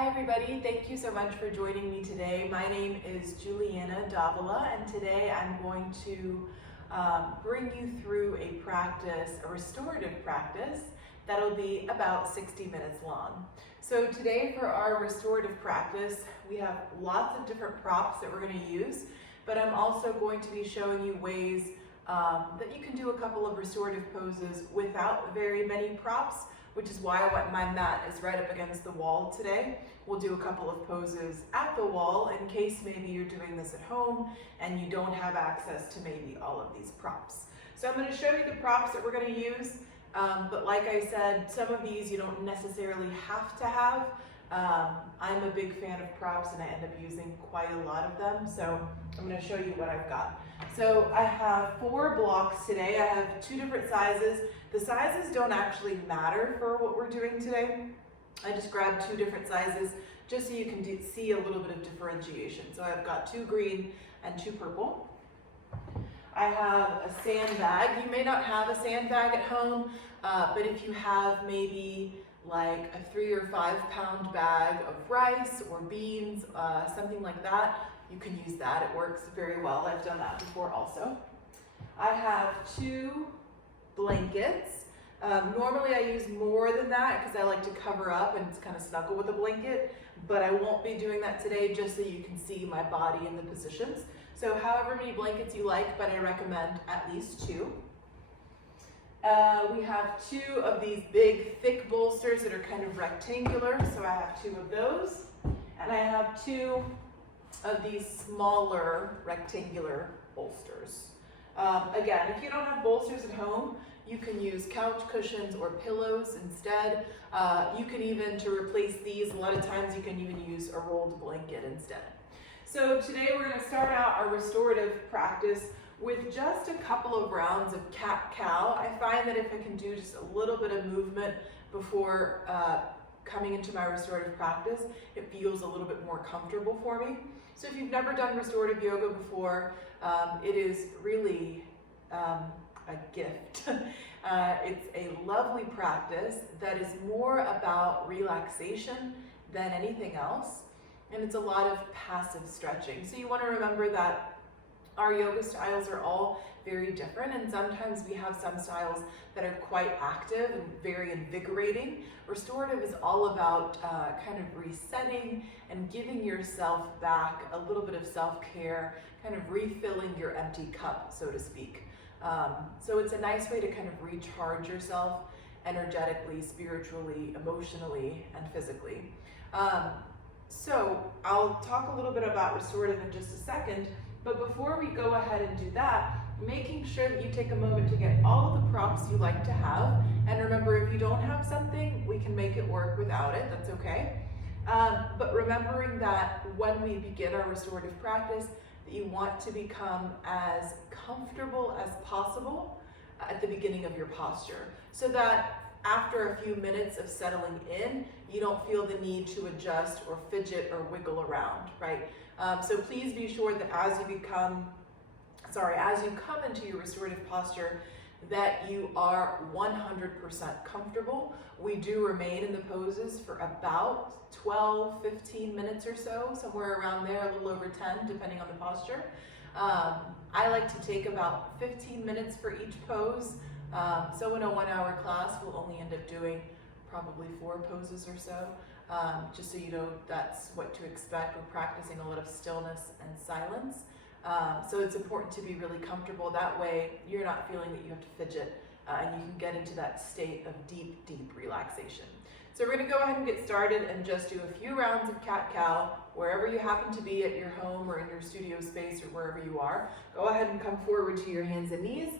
Hi everybody, thank you so much for joining me today. My name is Juliana Davila, and today I'm going to bring you through a practice, a restorative practice, that'll be about 60 minutes long. So today for our restorative practice, we have lots of different props that we're going to use, but I'm also going to be showing you ways that you can do a couple of restorative poses without very many props, which is why my mat is right up against the wall today. We'll do a couple of poses at the wall in case maybe you're doing this at home and you don't have access to maybe all of these props. So I'm going to show you the props that we're going to use, but like I said, some of these you don't necessarily have to have. I'm a big fan of props and I end up using quite a lot of them, so I'm going to show you what I've got. So I have 4 blocks today. I have 2 different sizes. The sizes don't actually matter for what we're doing today. I just grabbed 2 different sizes just so you can see a little bit of differentiation. So I've got 2 green and 2 purple. I have a sandbag. You may not have a sandbag at home, but if you have maybe like a 3 or 5 pound bag of rice or beans, something like that, you can use that. It works very well. I've done that before also. I have 2 blankets. Normally I use more than that because I like to cover up and kind of snuggle with a blanket, but I won't be doing that today just so you can see my body in the positions. So however many blankets you like, but I recommend at least 2. We have 2 of these big thick bolsters that are kind of rectangular, so I have 2 of those. And I have 2 of these smaller rectangular bolsters. Again, if you don't have bolsters at home, you can use couch cushions or pillows instead. You can even, to replace these, a lot of times you can even use a rolled blanket instead. So today we're going to start out our restorative practice with just a couple of rounds of cat-cow. I find that if I can do just a little bit of movement before coming into my restorative practice, it feels a little bit more comfortable for me. So if you've never done restorative yoga before, it is really a gift. It's a lovely practice that is more about relaxation than anything else, and it's a lot of passive stretching. So you want to remember that our yoga styles are all very different, and sometimes we have some styles that are quite active and very invigorating. Restorative is all about kind of resetting and giving yourself back a little bit of self-care, kind of refilling your empty cup, so to speak. So it's a nice way to kind of recharge yourself energetically, spiritually, emotionally, and physically. So I'll talk a little bit about restorative in just a second, but before we go ahead and do that, making sure that you take a moment to get all of the props you like to have. And remember, if you don't have something, we can make it work without it, that's okay. But remembering that when we begin our restorative practice, that you want to become as comfortable as possible at the beginning of your posture, so that after a few minutes of settling in, you don't feel the need to adjust or fidget or wiggle around, right? So please be sure that as you come into your restorative posture, that you are 100% comfortable. We do remain in the poses for about 12, 15 minutes or so, somewhere around there, a little over 10, depending on the posture. I like to take about 15 minutes for each pose. So in a 1-hour class, we'll only end up doing probably 4 poses or so, just so you know that's what to expect. We're practicing a lot of stillness and silence. So it's important to be really comfortable. That way you're not feeling that you have to fidget, and you can get into that state of deep, deep relaxation. So we're going to go ahead and get started and just do a few rounds of cat-cow wherever you happen to be, at your home or in your studio space or wherever you are. Go ahead and come forward to your hands and knees,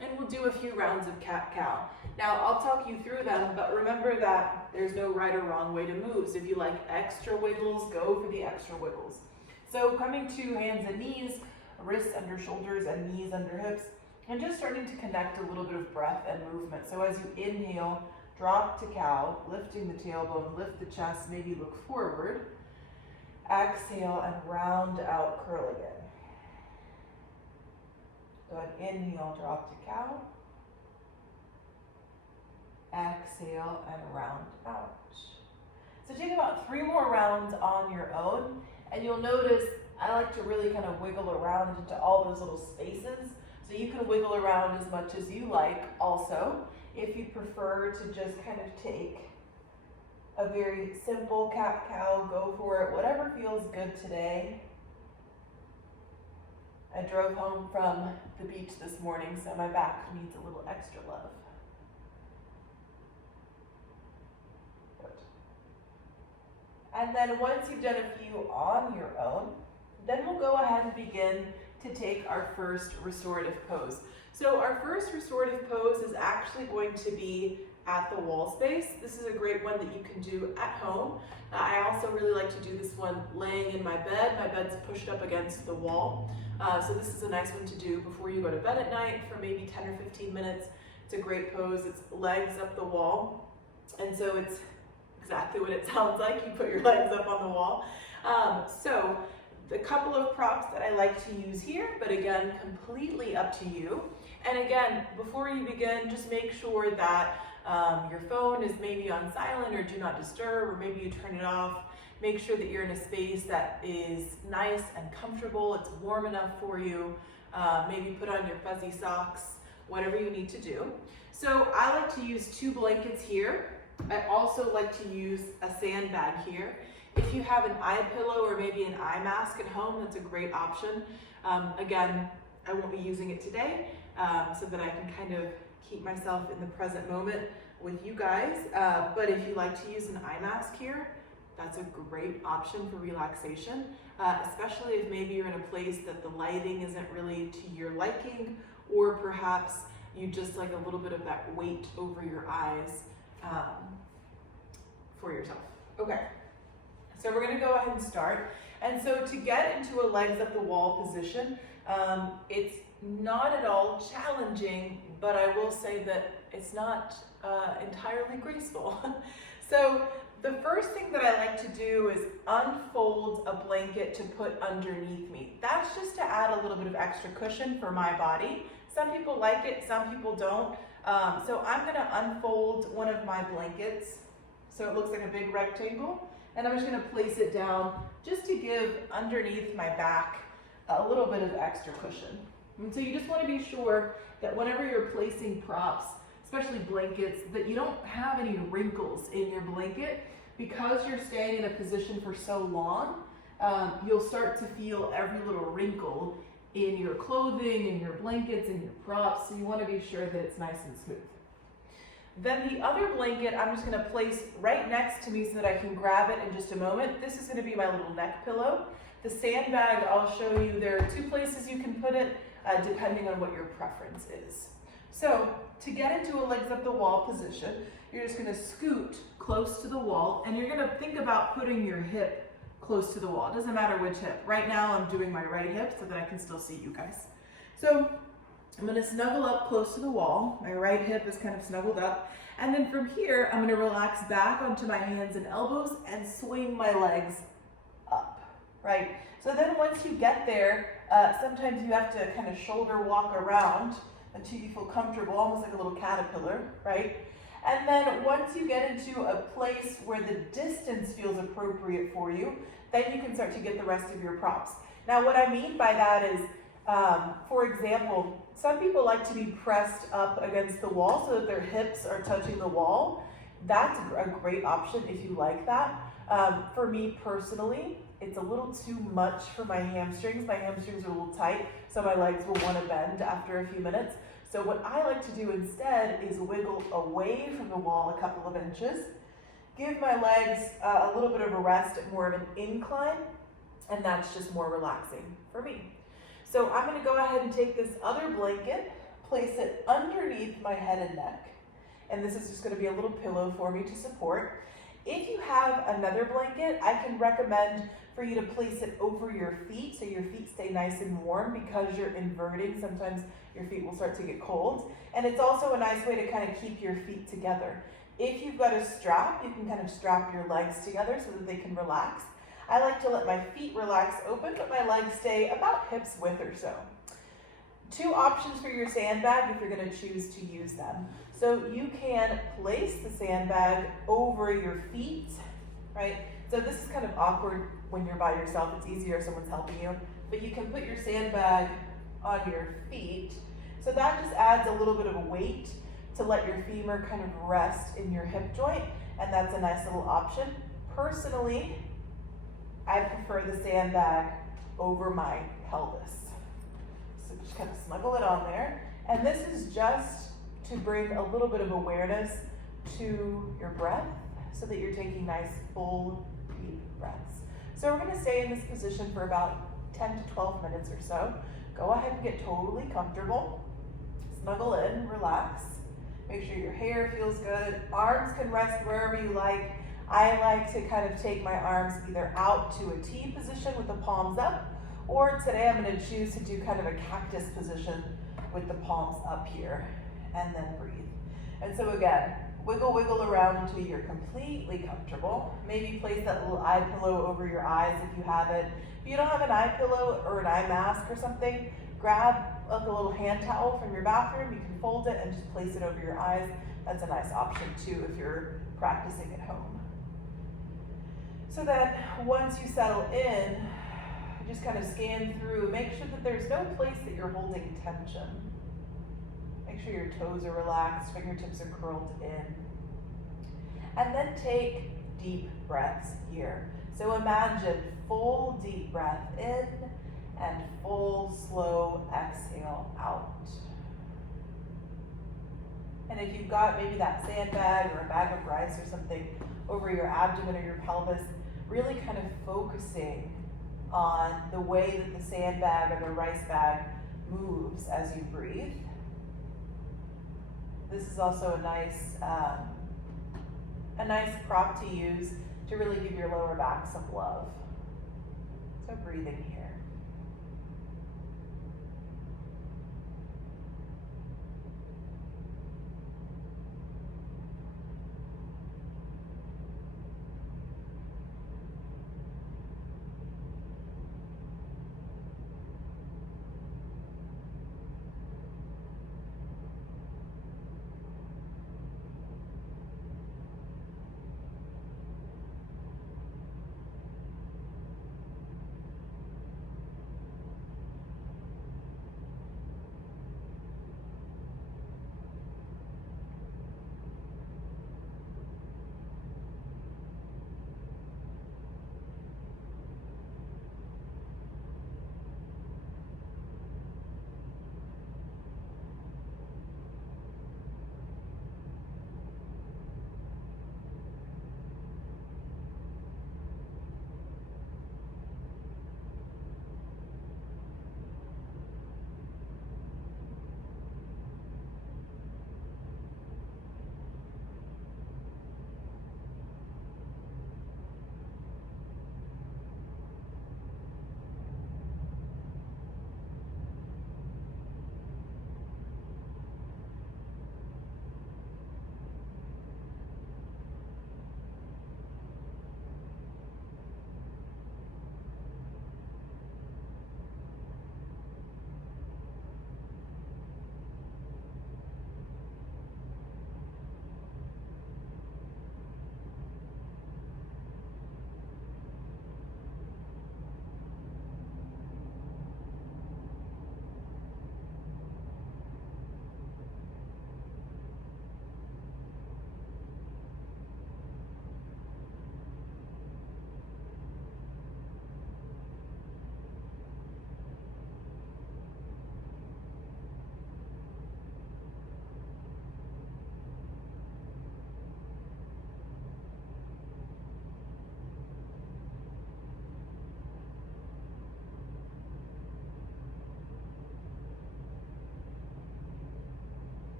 and we'll do a few rounds of cat-cow. Now I'll talk you through them, but remember that there's no right or wrong way to move. So if you like extra wiggles, go for the extra wiggles. So coming to hands and knees, wrists under shoulders and knees under hips, and just starting to connect a little bit of breath and movement. So as you inhale, drop to cow, lifting the tailbone, lift the chest, maybe look forward. Exhale and round out, curl again. Go ahead, inhale, drop to cow. Exhale and round out. So take about about 3 more rounds on your own, and you'll notice I like to really kind of wiggle around into all those little spaces. So you can wiggle around as much as you like also. If you prefer to just kind of take a very simple cat-cow, go for it, whatever feels good today. I drove home from the beach this morning, so my back needs a little extra love. Good. And then once you've done a few on your own, then we'll go ahead and begin to take our first restorative pose. So our first restorative pose is actually going to be at the wall space. This is a great one that you can do at home. I also really like to do this one laying in my bed. My bed's pushed up against the wall. So this is a nice one to do before you go to bed at night for maybe 10 or 15 minutes. It's a great pose. It's legs up the wall. And so it's exactly what it sounds like. You put your legs up on the wall. So the couple of props that I like to use here, but again, completely up to you. And again, before you begin, just make sure that your phone is maybe on silent or do not disturb, or maybe you turn it off. Make sure that you're in a space that is nice and comfortable, it's warm enough for you. Maybe put on your fuzzy socks, whatever you need to do. So I like to use 2 blankets here. I also like to use a sandbag here. If you have an eye pillow or maybe an eye mask at home, that's a great option. Again, I won't be using it today, so that I can kind of keep myself in the present moment with you guys. But if you like to use an eye mask here, that's a great option for relaxation, especially if maybe you're in a place that the lighting isn't really to your liking, or perhaps you just like a little bit of that weight over your eyes for yourself. Okay, so we're gonna go ahead and start. And so to get into a legs up the wall position, it's not at all challenging, but I will say that it's not entirely graceful. So the first thing that I like to do is unfold a blanket to put underneath me. That's just to add a little bit of extra cushion for my body. Some people like it, some people don't. So I'm gonna unfold one of my blankets so it looks like a big rectangle, and I'm just gonna place it down just to give underneath my back a little bit of extra cushion. And so you just wanna be sure that whenever you're placing props, especially blankets, that you don't have any wrinkles in your blanket. Because you're staying in a position for so long, you'll start to feel every little wrinkle in your clothing, in your blankets, in your props, so you want to be sure that it's nice and smooth. Then the other blanket I'm just going to place right next to me so that I can grab it in just a moment. This is going to be my little neck pillow. The sandbag, I'll show you, there are 2 places you can put it, depending on what your preference is. So to get into a legs up the wall position, you're just going to scoot close to the wall, and you're going to think about putting your hip close to the wall. It doesn't matter which hip. Right now I'm doing my right hip so that I can still see you guys. So I'm going to snuggle up close to the wall. My right hip is kind of snuggled up. And then from here, I'm going to relax back onto my hands and elbows and swing my legs up, right? So then once you get there, sometimes you have to kind of shoulder walk around until you feel comfortable, almost like a little caterpillar, right? And then once you get into a place where the distance feels appropriate for you, then you can start to get the rest of your props. Now what I mean by that is, for example, some people like to be pressed up against the wall so that their hips are touching the wall. That's a great option if you like that. For me personally, it's a little too much for my hamstrings. My hamstrings are a little tight, so my legs will want to bend after a few minutes. So what I like to do instead is wiggle away from the wall a couple of inches, give my legs a little bit of a rest at more of an incline, and that's just more relaxing for me. So I'm going to go ahead and take this other blanket, place it underneath my head and neck, and this is just going to be a little pillow for me to support. If you have another blanket, I can recommend for you to place it over your feet so your feet stay nice and warm. Because you're inverting, sometimes your feet will start to get cold. And it's also a nice way to kind of keep your feet together. If you've got a strap, you can kind of strap your legs together so that they can relax. I like to let my feet relax open, but my legs stay about hips width or so. 2 options for your sandbag if you're going to choose to use them. So you can place the sandbag over your feet, right? So this is kind of awkward when you're by yourself. It's easier if someone's helping you. But you can put your sandbag on your feet. So that just adds a little bit of a weight to let your femur kind of rest in your hip joint, and that's a nice little option. Personally, I prefer the sandbag over my pelvis. So just kind of snuggle it on there. And this is just to bring a little bit of awareness to your breath so that you're taking nice, full, deep breaths. So we're gonna stay in this position for about 10 to 12 minutes or so. Go ahead and get totally comfortable. Snuggle in, relax. Make sure your hair feels good. Arms can rest wherever you like. I like to kind of take my arms either out to a T position with the palms up, or today I'm going to choose to do kind of a cactus position with the palms up here, and then breathe. And so again, wiggle around until you're completely comfortable. Maybe place that little eye pillow over your eyes if you have it. If you don't have an eye pillow or an eye mask or something, grab like a little hand towel from your bathroom. You can fold it and just place it over your eyes. That's a nice option too if you're practicing at home. So then once you settle in, just kind of scan through. Make sure that there's no place that you're holding tension. Make sure your toes are relaxed, fingertips are curled in. And then take deep breaths here. So imagine full deep breath in and full slow exhale out. And if you've got maybe that sandbag or a bag of rice or something over your abdomen or your pelvis, really kind of focusing on the way that the sandbag or the rice bag moves as you breathe. This is also a nice prop to use to really give your lower back some love. So breathing here.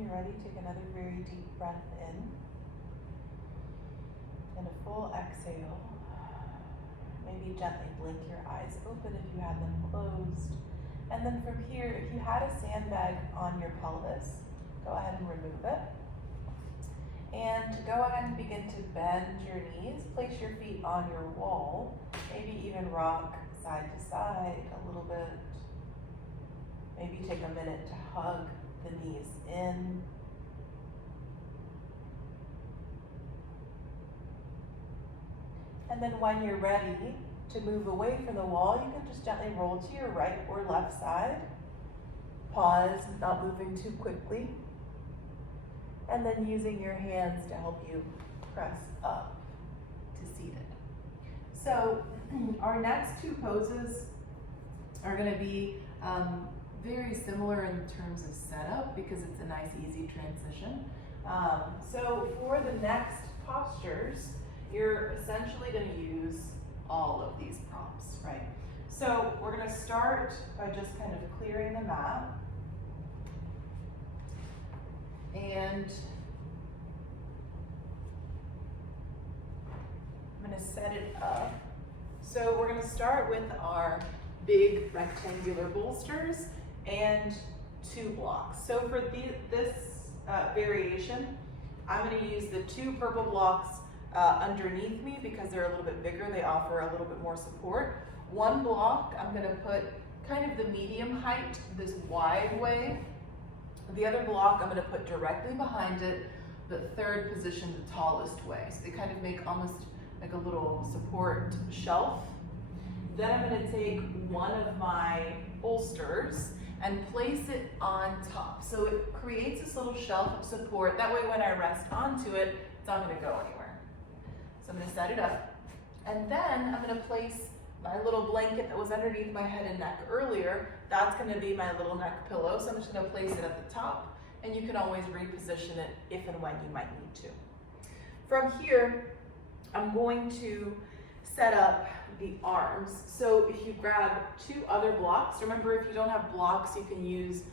when you're ready, take another very deep breath in and a full exhale. Maybe gently blink your eyes open if you had them closed. And then from here, if you had a sandbag on your pelvis, go ahead and remove it. And go ahead and begin to bend your knees. Place your feet on your wall. Maybe even rock side to side a little bit. Maybe take a minute to hug the knees in. And then when you're ready to move away from the wall, you can just gently roll to your right or left side. Pause, not moving too quickly. And then using your hands to help you press up to seated. So our next two poses are going to be very similar in terms of setup because it's a nice easy transition. So for the next postures, you're essentially going to use all of these props, right? So we're going to start by just kind of clearing the mat. And I'm going to set it up. So we're going to start with our big rectangular bolsters and 2 blocks. So for this variation, I'm going to use the 2 purple blocks underneath me because they're a little bit bigger. They offer a little bit more support. 1 block, I'm going to put kind of the medium height, this wide way. The other block, I'm going to put directly behind it, the third position, the tallest way. So they kind of make almost like a little support shelf. Then I'm going to take one of my bolsters and place it on top. So it creates this little shelf of support. That way when I rest onto it, it's not going to go anywhere. So I'm going to set it up. And then I'm going to place my little blanket that was underneath my head and neck earlier. That's going to be my little neck pillow. So I'm just going to place it at the top. And you can always reposition it if and when you might need to. From here, I'm going to set up the arms. So if you grab 2 other blocks, remember if you don't have blocks, you can use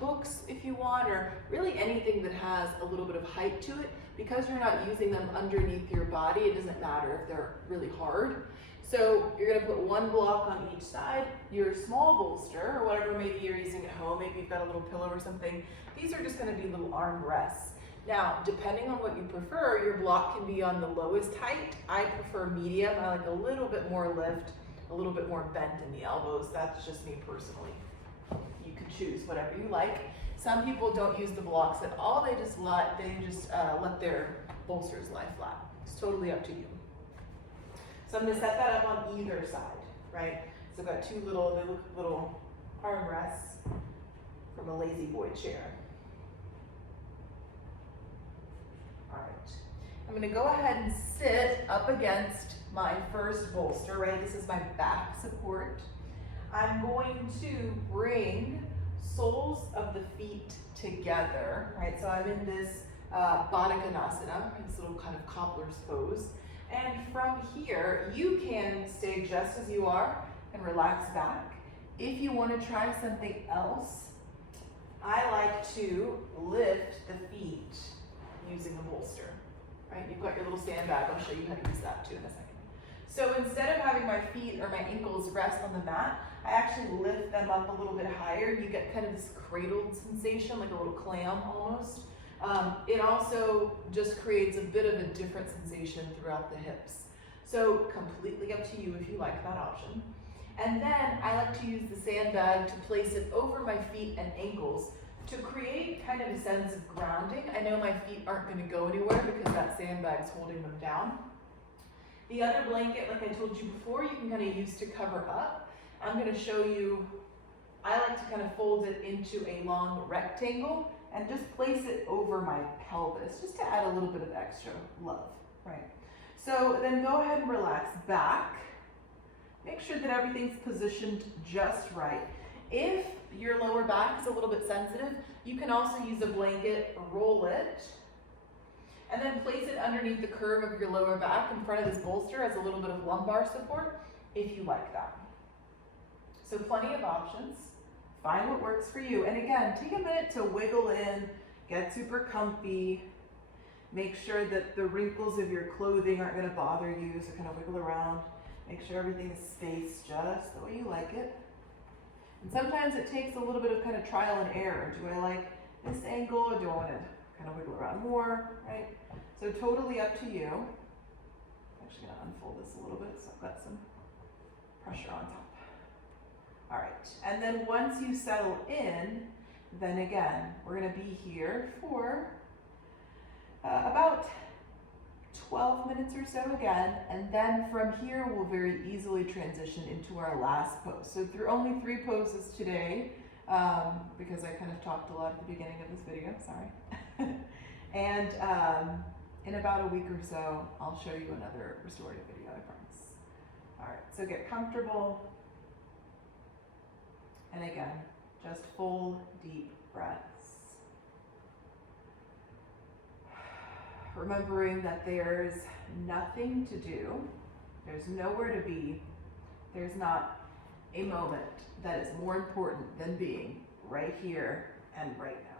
books if you want, or really anything that has a little bit of height to it. Because you're not using them underneath your body, it doesn't matter if they're really hard. So you're going to put 1 block on each side, your small bolster, or whatever maybe you're using at home, maybe you've got a little pillow or something. These are just going to be little arm rests. Now, depending on what you prefer, your block can be on the lowest height. I prefer medium. I like a little bit more lift, a little bit more bend in the elbows. That's just me personally. You can choose whatever you like. Some people don't use the blocks at all. They just let their bolsters lie flat. It's totally up to you. So I'm going to set that up on either side, right? So I've got 2 little arm rests from a lazy boy chair. All right. I'm going to go ahead and sit up against my first bolster, right? This is my back support. I'm going to bring soles of the feet together, right? So I'm in this Baddha Konasana, this little kind of cobbler's pose. And from here, you can stay just as you are and relax back. If you want to try something else, I like to lift the feet using the bolster, right? You've got your little sandbag. I'll show you how to use that too in a second. So instead of having my feet or my ankles rest on the mat, I actually lift them up a little bit higher. You get kind of this cradled sensation, like a little clam almost. It also just creates a bit of a different sensation throughout the hips. So completely up to you if you like that option. And then I like to use the sandbag to place it over my feet and ankles to create kind of a sense of grounding. I know my feet aren't going to go anywhere because that sandbag's holding them down. The other blanket, like I told you before, you can kind of use to cover up. I'm going to show you, I like to kind of fold it into a long rectangle and just place it over my pelvis, just to add a little bit of extra love, right? So then go ahead and relax back. Make sure that everything's positioned just right. If your lower back is a little bit sensitive, you can also use a blanket, roll it, and then place it underneath the curve of your lower back in front of this bolster as a little bit of lumbar support, if you like that. So plenty of options. Find what works for you. And again, take a minute to wiggle in, get super comfy. Make sure that the wrinkles of your clothing aren't going to bother you, so kind of wiggle around. Make sure everything is spaced just the way you like it. And sometimes it takes a little bit of kind of trial and error. Do I like this angle, or do I want to kind of wiggle around more, right? So totally up to you. I'm actually going to unfold this a little bit so I've got some pressure on top. All right, and then once you settle in, then again, we're going to be here for about 12 minutes or so again, and then from here we'll very easily transition into our last pose. So through only 3 poses today, because I kind of talked a lot at the beginning of this video, sorry. And in about a week or so, I'll show you another restorative video, I promise. All right, so get comfortable. And again, just full deep breaths. Remembering that there's nothing to do, there's nowhere to be, there's not a moment that is more important than being right here and right now.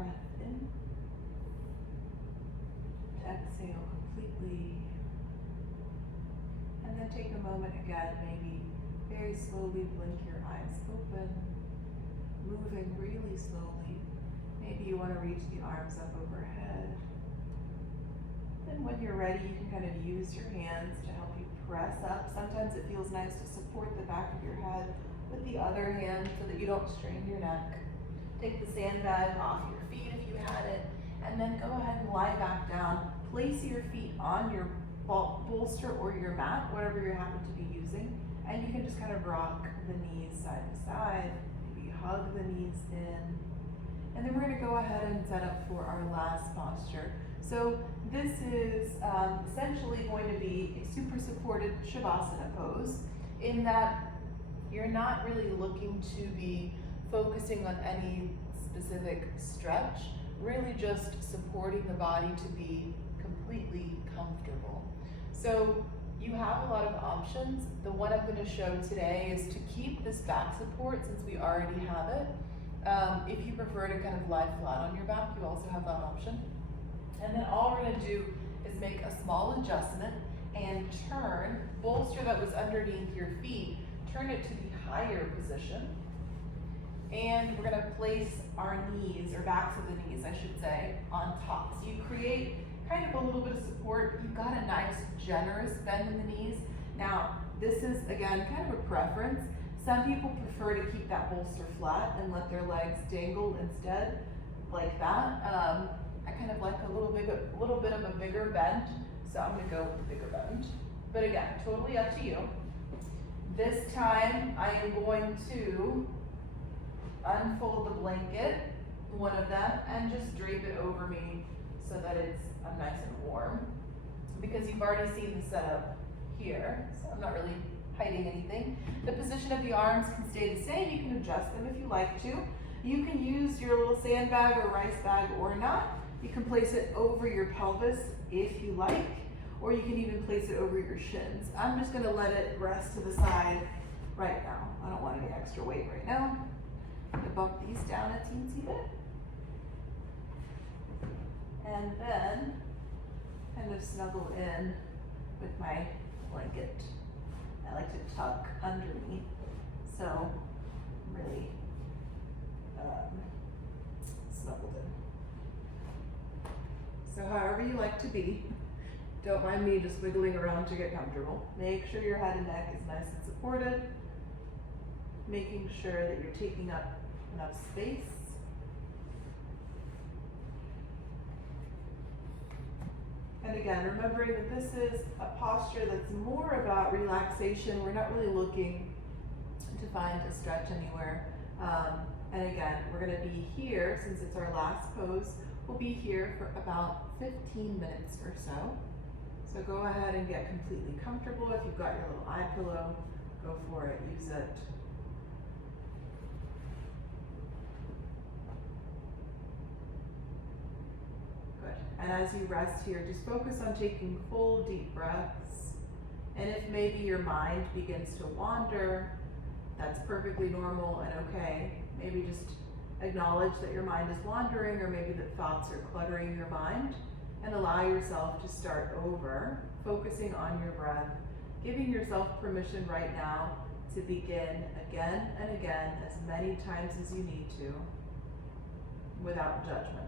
breath in. Exhale completely. And then take a moment again, maybe very slowly blink your eyes open, moving really slowly. Maybe you want to reach the arms up overhead. And when you're ready, you can kind of use your hands to help you press up. Sometimes it feels nice to support the back of your head with the other hand so that you don't strain your neck. Take the sandbag off your feet if you had it, and then go ahead and lie back down. Place your feet on your bolster or your mat, whatever you happen to be using, and you can just kind of rock the knees side to side, maybe hug the knees in. And then we're going to go ahead and set up for our last posture. So this is essentially going to be a super supported Shavasana pose, in that you're not really looking to be focusing on any specific stretch, really just supporting the body to be completely comfortable. So you have a lot of options. The one I'm going to show today is to keep this back support, since we already have it. If you prefer to kind of lie flat on your back, you also have that option. And then all we're going to do is make a small adjustment and turn bolster that was underneath your feet, turn it to the higher position. And we're going to place our knees, or backs of the knees, I should say, on top. So you create kind of a little bit of support. You've got a nice, generous bend in the knees. Now, this is, again, kind of a preference. Some people prefer to keep that bolster flat and let their legs dangle instead, like that. I kind of like a little bit of a bigger bend, so I'm going to go with the bigger bend. But again, totally up to you. This time, I am going to unfold the blanket, one of them, and just drape it over me so that it's nice and warm, because you've already seen the setup here, so I'm not really hiding anything. The position of the arms can stay the same. You can adjust them if you like to. You can use your little sandbag or rice bag or not. You can place it over your pelvis if you like, or you can even place it over your shins. I'm just going to let it rest to the side right now. I don't want any extra weight right now. I'm going to bump these down a teensy bit. And then kind of snuggle in with my blanket. I like to tuck underneath, so I'm really snuggled in. So however you like to be, don't mind me just wiggling around to get comfortable. Make sure your head and neck is nice and supported, making sure that you're taking up enough space. And again, remembering that this is a posture that's more about relaxation. We're not really looking to find a stretch anywhere. And again, we're going to be here, since it's our last pose, we'll be here for about 15 minutes or so. So go ahead and get completely comfortable. If you've got your little eye pillow, go for it, use it. And as you rest here, just focus on taking full deep breaths. And if maybe your mind begins to wander, that's perfectly normal and okay. Maybe just acknowledge that your mind is wandering, or maybe that thoughts are cluttering your mind, and allow yourself to start over, focusing on your breath, giving yourself permission right now to begin again and again, as many times as you need to, without judgment.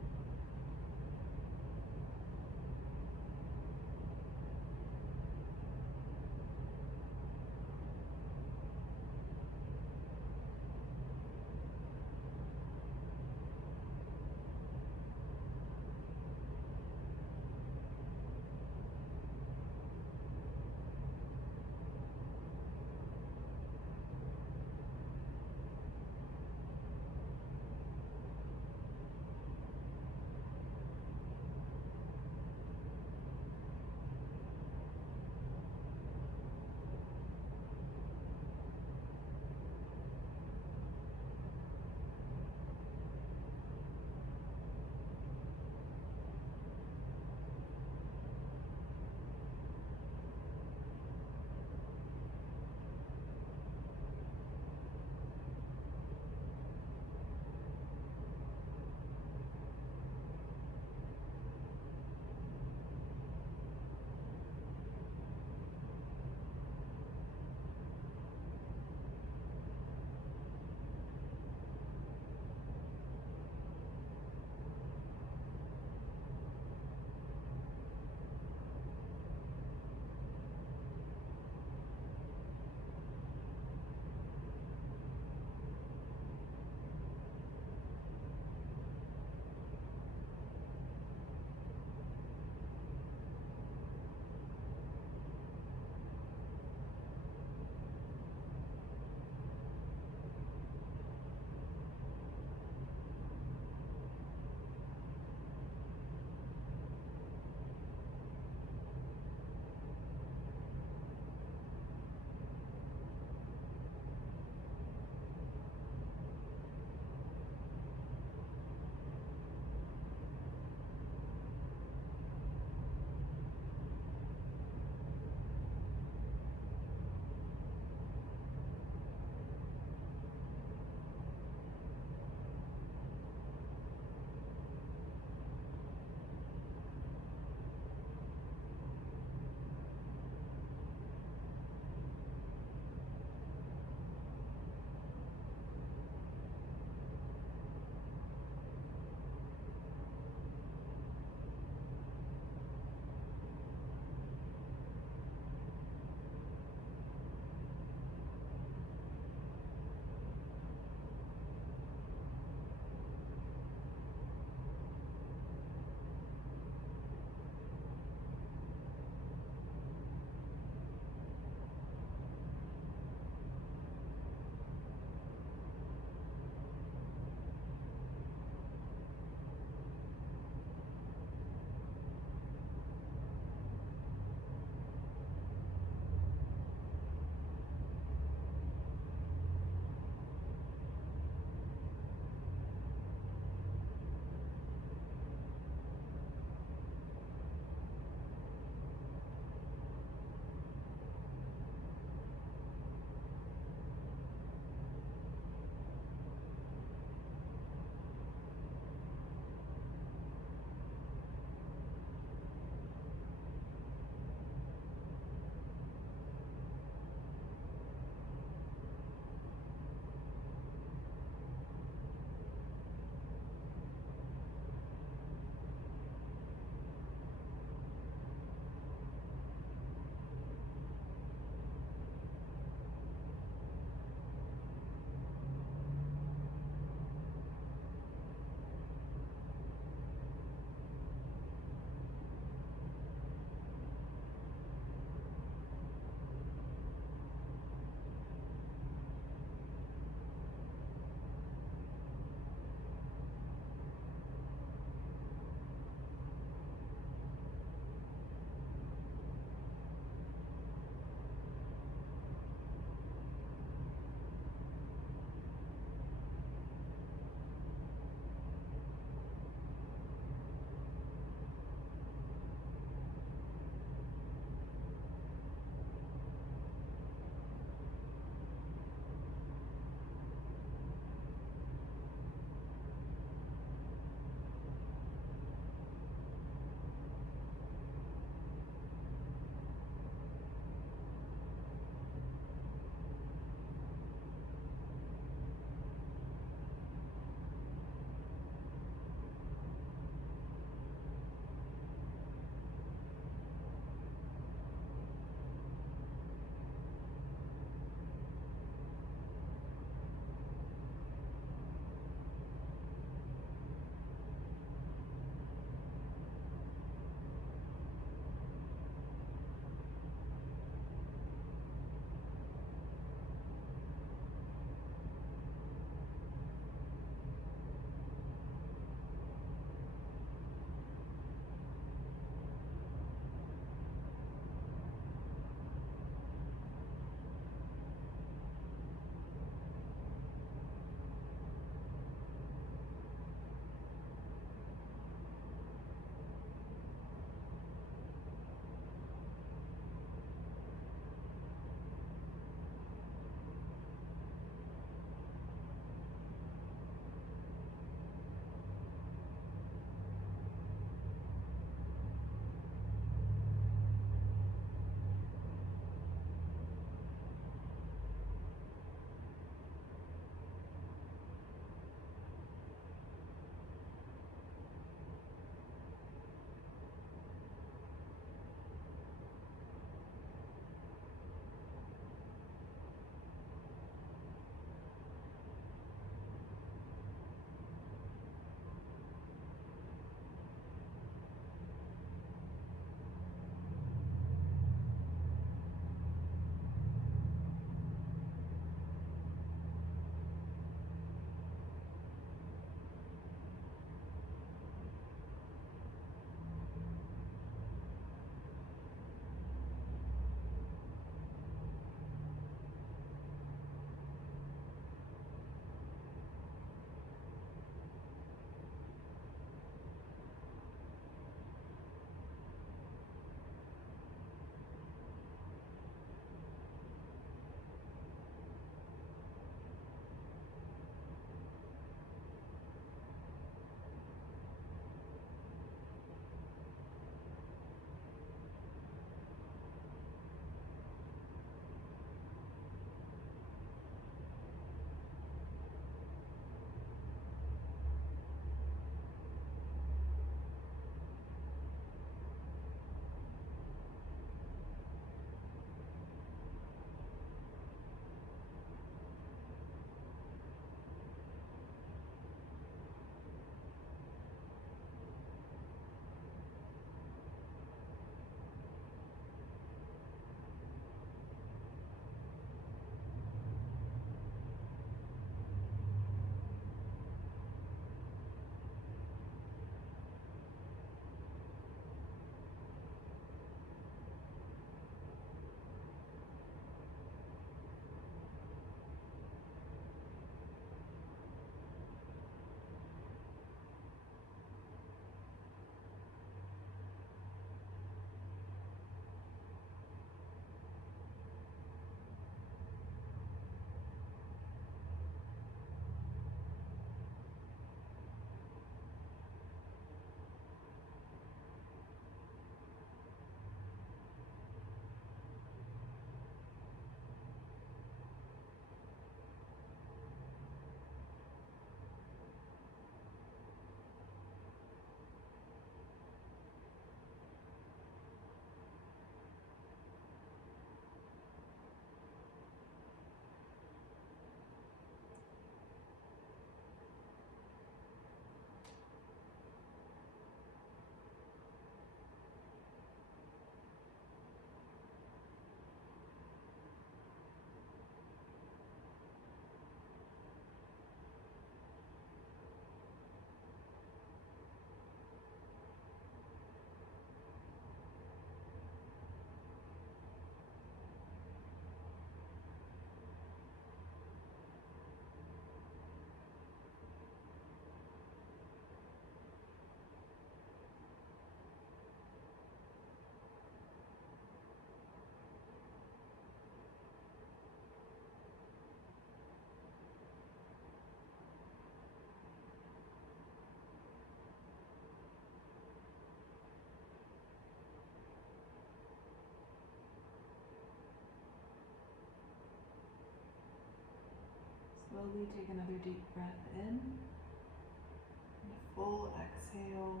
slowly take another deep breath in, and a full exhale,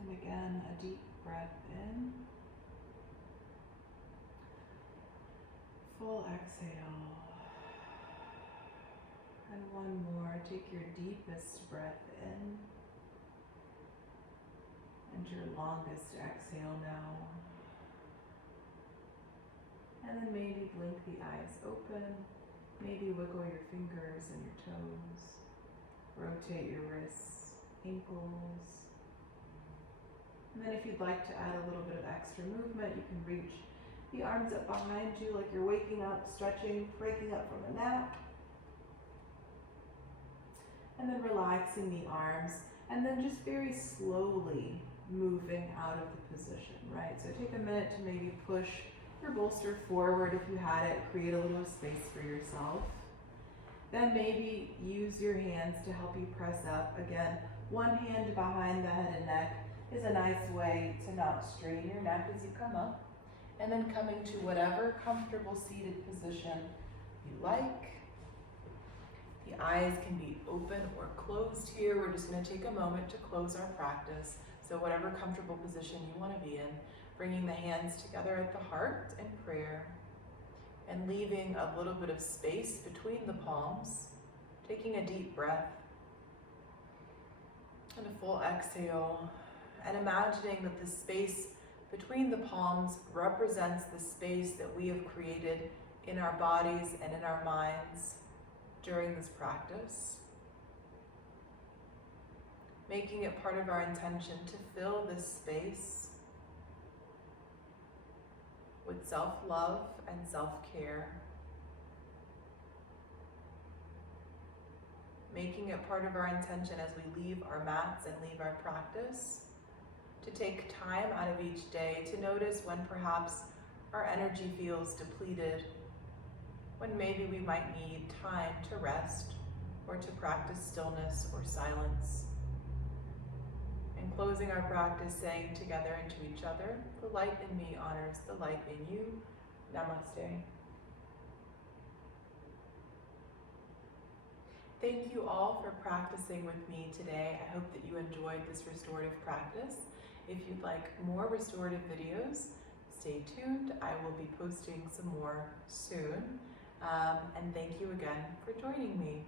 and again a deep breath in, full exhale, and one more. Take your deepest breath in, and your longest exhale now. And then maybe blink the eyes open, maybe wiggle your fingers and your toes, rotate your wrists, ankles. And then if you'd like to add a little bit of extra movement, you can reach the arms up behind you like you're waking up, stretching, waking up from a nap. And then relaxing the arms, and then just very slowly moving out of the position, right? So take a minute to maybe push your bolster forward if you had it, create a little space for yourself. Then maybe use your hands to help you press up. Again, one hand behind the head and neck is a nice way to not strain your neck as you come up. And then coming to whatever comfortable seated position you like. The eyes can be open or closed here. We're just going to take a moment to close our practice. So whatever comfortable position you want to be in, bringing the hands together at the heart in prayer, and leaving a little bit of space between the palms, taking a deep breath, and a full exhale, and imagining that the space between the palms represents the space that we have created in our bodies and in our minds during this practice. Making it part of our intention to fill this space with self-love and self-care. Making it part of our intention as we leave our mats and leave our practice, to take time out of each day to notice when perhaps our energy feels depleted, when maybe we might need time to rest or to practice stillness or silence. And closing our practice, saying together and to each other, the light in me honors the light in you. Namaste. Thank you all for practicing with me today. I hope that you enjoyed this restorative practice. If you'd like more restorative videos, stay tuned. I will be posting some more soon. And thank you again for joining me.